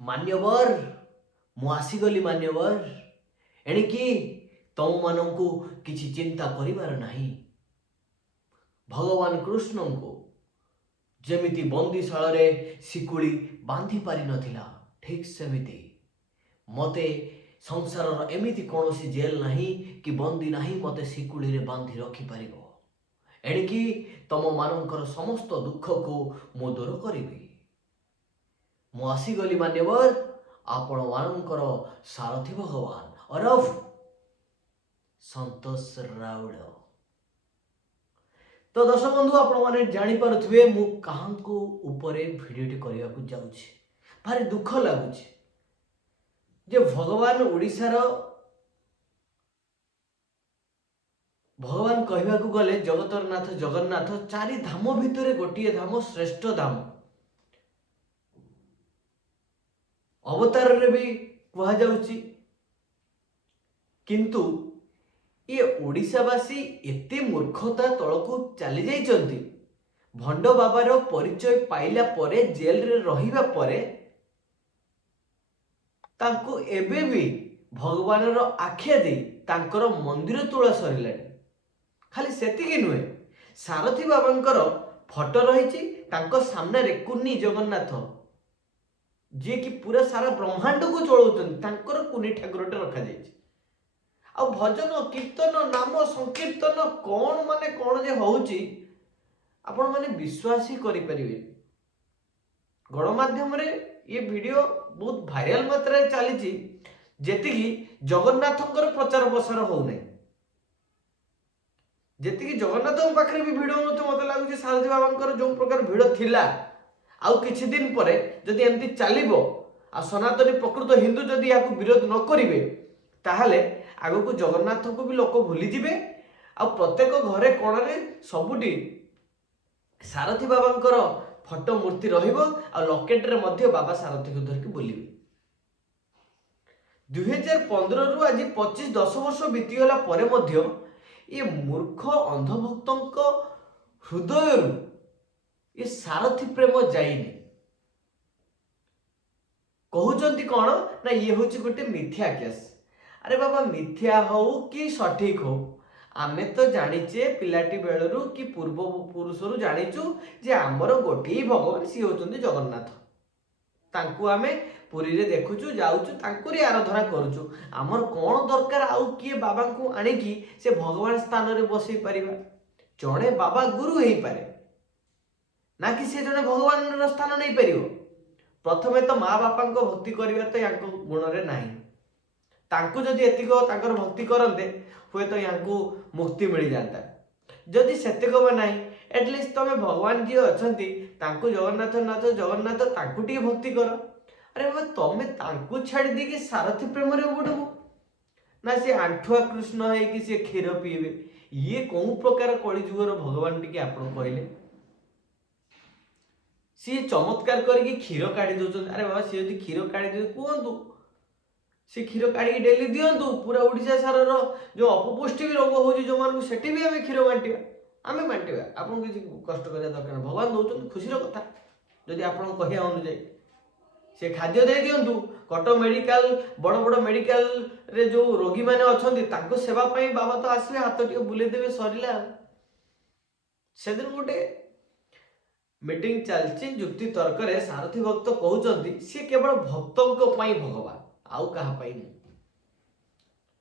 ମାନ୍ୟବର ମୁଁ ଆସିଗଲି ମାନ୍ୟବର। ଏଣିକି ତମମାନଙ୍କୁ କିଛି ଚିନ୍ତା କରିବାର ନାହିଁ। ଭଗବାନ କୃଷ୍ଣଙ୍କୁ ଯେମିତି ବନ୍ଦିଶାଳରେ ଶିକୁଳି ବାନ୍ଧି ପାରିନଥିଲା, ଠିକ୍ ସେମିତି ମୋତେ ସଂସାରର ଏମିତି କୌଣସି ଜେଲ୍ ନାହିଁ କି ବନ୍ଦୀ ନାହିଁ ମୋତେ ଶିକୁଳିରେ ବାନ୍ଧି ରଖିପାରିବ। ଏଣିକି ତମମାନଙ୍କର ସମସ୍ତ ଦୁଃଖକୁ ମୁଁ ଦୂର କରିବି। ମୁଁ ଆସିଗଲି ମାନ୍ୟବର, ଆପଣମାନଙ୍କର ସାରଥୀ ଭଗବାନ ଅରଫ ସନ୍ତୋଷ ରାଉଳ। ତ ଦର୍ଶକ ବନ୍ଧୁ, ଆପଣମାନେ ଜାଣିପାରୁଥିବେ ମୁଁ କାହାଙ୍କୁ ଉପରେ ଭିଡ଼ିଓଟି କରିବାକୁ ଯାଉଛି। ଭାରି ଦୁଃଖ ଲାଗୁଛି ଯେ ଭଗବାନ କହିବାକୁ ଗଲେ ଜଗତର ନାଥ ଜଗନ୍ନାଥ, ଚାରି ଧାମ ଭିତରେ ଗୋଟିଏ ଧାମ, ଶ୍ରେଷ୍ଠ ଧାମ। ଅବତାରରେ ବି କୁହାଯାଉଛି, କିନ୍ତୁ ଏ ଓଡ଼ିଶାବାସୀ ଏତେ ମୂର୍ଖତା ତଳକୁ ଚାଲି ଯାଇଛନ୍ତି। ଭଣ୍ଡ ବାବାର ପରିଚୟ ପାଇଲା ପରେ, ଜେଲରେ ରହିବା ପରେ ତାଙ୍କୁ ଏବେ ବି ଭଗବାନର ଆଖ୍ୟା ଦେଇ ତାଙ୍କର ମନ୍ଦିର ତୋଳା ସରିଲାଣି। ଖାଲି ସେତିକି ନୁହେଁ, ସାରଥୀ ବାବାଙ୍କର ଫଟୋ ରହିଛି, ତାଙ୍କ ସାମ୍ନାରେ କୁନି ଜଗନ୍ନାଥ ଯିଏକି ପୁରା ସାରା ବ୍ରହ୍ମାଣ୍ଡକୁ ଚଳଉଛନ୍ତି, ତାଙ୍କର କୁନି ଠାକୁରଟେ ରଖାଯାଇଛି। ଆଉ ଭଜନ କୀର୍ତ୍ତନ ନାମ ସଂକୀର୍ତ୍ତନ କଣ ଯେ ହଉଛି, ଆପଣମାନେ ବିଶ୍ୱାସ ହିଁ କରିପାରିବେନି। ଗଣମାଧ୍ୟମରେ ଏ ଭିଡ଼ିଓ ବହୁତ ଭାଇରାଲ ମାତ୍ରାରେ ଚାଲିଛି, ଯେତିକି ଜଗନ୍ନାଥଙ୍କର ପ୍ରଚାର ପ୍ରସାର ହଉନାହିଁ। ଯେତିକି ଜଗନ୍ନାଥଙ୍କ ପାଖରେ ବି ଭିଡ଼ ହଉନଥିବ, ମୋତେ ଲାଗୁଛି ସାରଥୀ ବାବାଙ୍କର ଯେଉଁ ପ୍ରକାର ଭିଡ଼ ଥିଲା, ଆଉ କିଛି ଦିନ ପରେ ଯଦି ଏମିତି ଚାଲିବ, ଆଉ ସନାତନୀ ପ୍ରକୃତ ହିନ୍ଦୁ ଯଦି ଏହାକୁ ବିରୋଧ ନ କରିବେ, ତାହେଲେ ଆଗକୁ ଜଗନ୍ନାଥଙ୍କୁ ବି ଲୋକ ଭୁଲିଯିବେ। ଆଉ ପ୍ରତ୍ୟେକ ଘରେ କୋଣରେ ସବୁଠି ସାରଥୀ ବାବାଙ୍କର ଫଟୋ ମୂର୍ତ୍ତି ରହିବ, ଆଉ ଲକେଟରେ ମଧ୍ୟ ବାବା ସାରଥୀକୁ ଧରିକି ବୁଲିବେ। 2015ରୁ ଆଜି 25-10 ବର୍ଷ ବିତିଗଲା ପରେ ମଧ୍ୟ ଏ ମୂର୍ଖ ଅନ୍ଧଭକ୍ତଙ୍କ ହୃଦୟରୁ ଏ ସାରଥୀ ପ୍ରେମ ଯାଇନି। କହୁଛନ୍ତି କଣ ନା ଇଏ ହଉଛି ଗୋଟେ ମିଥ୍ୟା କେସ୍। ଆରେ ବାବା, ମିଥ୍ୟା ହଉ କି ସଠିକ ହଉ, ଆମେ ତ ଜାଣିଛେ ପିଲାଟି ବେଳରୁ କି ପୂର୍ବ ପୁରୁଷରୁ ଜାଣିଛୁ ଯେ ଆମର ଗୋଟିଏ ଭଗବାନ, ସିଏ ହଉଛନ୍ତି ଜଗନ୍ନାଥ। ତାଙ୍କୁ ଆମେ ପୁରୀରେ ଦେଖୁଛୁ, ଯାଉଛୁ, ତାଙ୍କରି ଆରାଧନା କରୁଛୁ। ଆମର କଣ ଦରକାର ଆଉ କିଏ ବାବାଙ୍କୁ ଆଣିକି ସେ ଭଗବାନ ସ୍ଥାନରେ ବସେଇ ପାରିବା? ଜଣେ ବାବା ଗୁରୁ ହେଇପାରେ ନା କି ସେ ଜଣେ ଭଗବାନର ସ୍ଥାନ ନେଇପାରିବ? ପ୍ରଥମେ ତ ମା ବାପାଙ୍କ ଭକ୍ତି କରିବା ତ ୟାଙ୍କ ଗୁଣରେ ନାହିଁ। ତାଙ୍କୁ ଯଦି ଏତିକ ତାଙ୍କର ଭକ୍ତି କରନ୍ତେ, ହୁଏତ ୟାଙ୍କୁ ମୁକ୍ତି ମିଳିଯାନ୍ତା। ଯଦି ସେତିକ ବି ନାହିଁ, ଏଟଲିଷ୍ଟ ତମେ ଭଗବାନ ଯିଏ ଅଛନ୍ତି ତାଙ୍କୁ ଜଗନ୍ନାଥ ନାଥ ଜଗନ୍ନାଥ ତାଙ୍କୁ ଟିକେ ଭକ୍ତି କର। ଆରେ ବାବା, ତମେ ତାଙ୍କୁ ଛାଡ଼ି ଦେଇକି ସାରଥୀ ପ୍ରେମରେ ବୁଡ଼ିବ ନା? ସେ ଆଣ୍ଠୁଆ କୃଷ୍ଣ ହେଇକି ସେ କ୍ଷୀର ପିଇବେ। ଇଏ କୋଉ ପ୍ରକାର କଳିଯୁଗର ଭଗବାନ ଟିକେ ଆପଣ କହିଲେ? ସିଏ ଚମତ୍କାର କରିକି କ୍ଷୀର କାଢି ଦଉଛନ୍ତି। ଆରେ ବାବା, ସିଏ ଯଦି କ୍ଷୀର କାଢି ଦିଅ କୁହନ୍ତୁ, ସେ କ୍ଷୀର କାଢିକି ଡେଲି ଦିଅନ୍ତୁ। ପୁରା ଓଡ଼ିଶା ସାରାର ଯେଉଁ ଅପପୁଷ୍ଟି ରୋଗ ହେଉଛି ଯେଉଁମାନଙ୍କୁ, ସେଠି ବି ଆମେ କ୍ଷୀର ବାଣ୍ଟିବା, ଆମେ ବାଣ୍ଟିବା। ଆପଣଙ୍କୁ କିଛି କଷ୍ଟ କରିବା ଦରକାର ନାହିଁ। ଭଗବାନ ଦଉଛନ୍ତି, ଖୁସିର କଥା। ଯଦି ଆପଣଙ୍କ କହିବା ଅନୁଯାୟୀ ସେ ଖାଦ୍ୟ ଦେଇ ଦିଅନ୍ତୁ। କଟକ ମେଡିକାଲ, ବଡ଼ ବଡ଼ ମେଡିକାଲରେ ଯେଉଁ ରୋଗୀମାନେ ଅଛନ୍ତି ତାଙ୍କ ସେବା ପାଇଁ ବାବା ତ ଆସିବେ, ହାତ ଟିକେ ବୁଲେଇ ଦେବେ, ସରିଲା। ସେଦିନ ଗୋଟେ ମିଟିଂ ଚାଲିଛି, ଯୁକ୍ତି ତର୍କରେ ସାରଥୀ ଭକ୍ତ କହୁଛନ୍ତି ସିଏ କେବଳ ଭକ୍ତଙ୍କ ପାଇଁ ଭଗବାନ, ଆଉ କାହା ପାଇଁ ନୁହେଁ।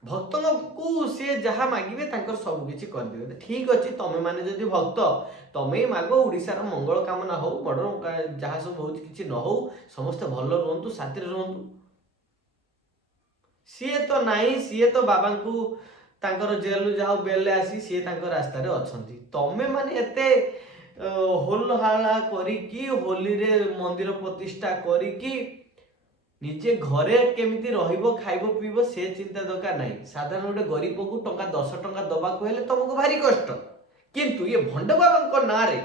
ଭକ୍ତଙ୍କୁ ସିଏ ଯାହା ମାଗିବେ ତାଙ୍କର ସବୁ କିଛି କରିଦେବେ। ଠିକ ଅଛି, ତମେ ମାନେ ଯଦି ଭକ୍ତ, ତମେ ମାଗ ଓଡ଼ିଶାର ମଙ୍ଗଳ କାମନା ହଉ, ବଡ଼ ଯାହା ସବୁ ହଉଛି କିଛି ନ ହଉ, ସମସ୍ତେ ଭଲ ରୁହନ୍ତୁ, ଶାନ୍ତିରେ ରୁହନ୍ତୁ। ସିଏ ତ ନାହିଁ, ସିଏ ତ ବାବାଙ୍କୁ ତାଙ୍କର ଜେଲରୁ ଯାହା ବେଲରେ ଆସି ସିଏ ତାଙ୍କ ରାସ୍ତାରେ ଅଛନ୍ତି। ତମେ ମାନେ ଏତେ ହୋଲହାଲ୍ଲା କରିକି, ହୋଲିରେ ମନ୍ଦିର ପ୍ରତିଷ୍ଠା କରିକି ନିଜେ ଘରେ କେମିତି ରହିବ, ଖାଇବ, ପିଇବ, ସେ ଚିନ୍ତା ଦରକାର ନାହିଁ। ସାଧାରଣ ଗୋଟେ ଗରିବକୁ ଟଙ୍କା 10 ଟଙ୍କା ଦବାକୁ ହେଲେ ତମକୁ ଭାରି କଷ୍ଟ। କିନ୍ତୁ ଏ ଭଣ୍ଡ ବାବାଙ୍କ ନାଁରେ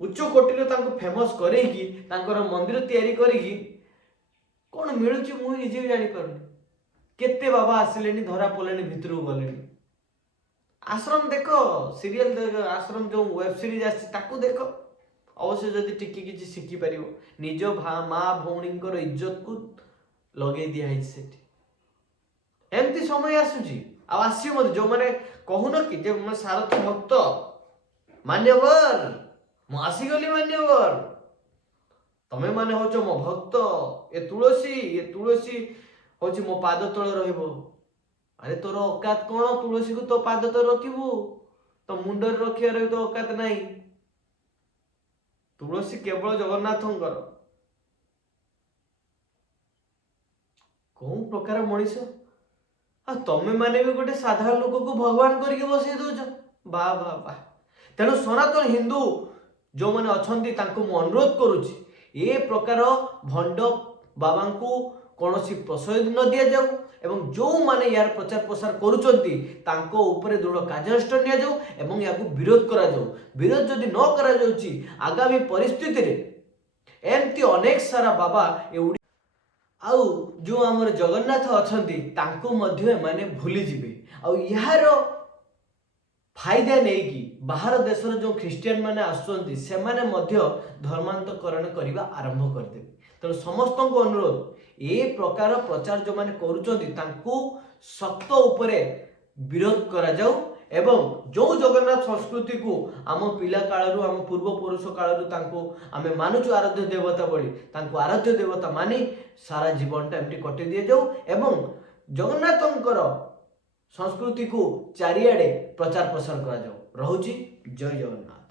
ଉଚ୍ଚ କୋଟିରେ ତାଙ୍କୁ ଫେମସ କରେଇକି ତାଙ୍କର ମନ୍ଦିର ତିଆରି କରିକି କଣ ମିଳୁଛି ମୁଁ ନିଜେ ବି ଜାଣିପାରୁନି। କେତେ ବାବା ଆସିଲେଣି, ଧରା ପଡ଼ିଲେଣି, ଭିତରକୁ ଗଲେଣି। ଆଶ୍ରମ ଦେଖ, ସିରିଏଲ ଦେଖ, ଆଶ୍ରମ ଯେଉଁ ୱେବ ସିରିଜ ଆସିଛି ତାକୁ ଦେଖ। अवश्य जदि टिके किछि शिखि परिबो निज माँ भौणींकर इज्जत को लगे दिया सेठी एमती समय आसुची आसी मत जो मैंने कहून कि जे मैं सारथी भक्त मान्यवर मु आसीगली मान्यवर तमे माने होचो मो भक्त ए तुलसी होची मो पाद तले रहइबो अरे तोर औकात कोन तुलसी को तो पाद तले रखिबू तो मुंडर रखियार तो औकात नाही तुलसी केवल जगन्नाथंकर कौन प्रकार मनीष आ तमे माने भी गोटे साधारण लोक को भगवान करके बसई दौच बा बा बा तेणु सनातन हिंदू जो मैंने अच्छा मु अनुरोध करुच्ची ए प्रकार भंड बाबा को कौन प्रश्रय न दि जाऊ एवं जो माने यार प्रचार प्रसार करुचंती तांको ऊपर दृढ़ कार्यानुष्ठान निया जाऊ एवं या विरोध करा जाऊ विरोध जदि न करा जाउची आगामी परिस्थिति रे एमती अनेक सारा बाबा एउडी आउ जो आमर जगन्नाथ अछंती तांको मध्य माने भूली जिबे आउ यार फायदा नहीं कि बाहर देशर जो ख्रिस्टियन माने आसुचंती से माने मध्य धर्मांतकरण करने आरंभ करदेवे तेणु समस्त को अनुरोध ए प्रकार प्रचार जो माने करूचंती तांको सख्त उपरे विरोध करा जाऊ एवं जो जगन्नाथ संस्कृति को आम पिला कालरू आम पूर्व पुरुष कालरू तांको आमे मानुचु आराध्य देवता बोली तांको आराध्य देवता मानी सारा जीवनटा एमती कटि दिए जाऊ एवं जगन्नाथंकर संस्कृति को चारिआडे प्रचार प्रसार करा जाऊ रहुची जय जगन्नाथ।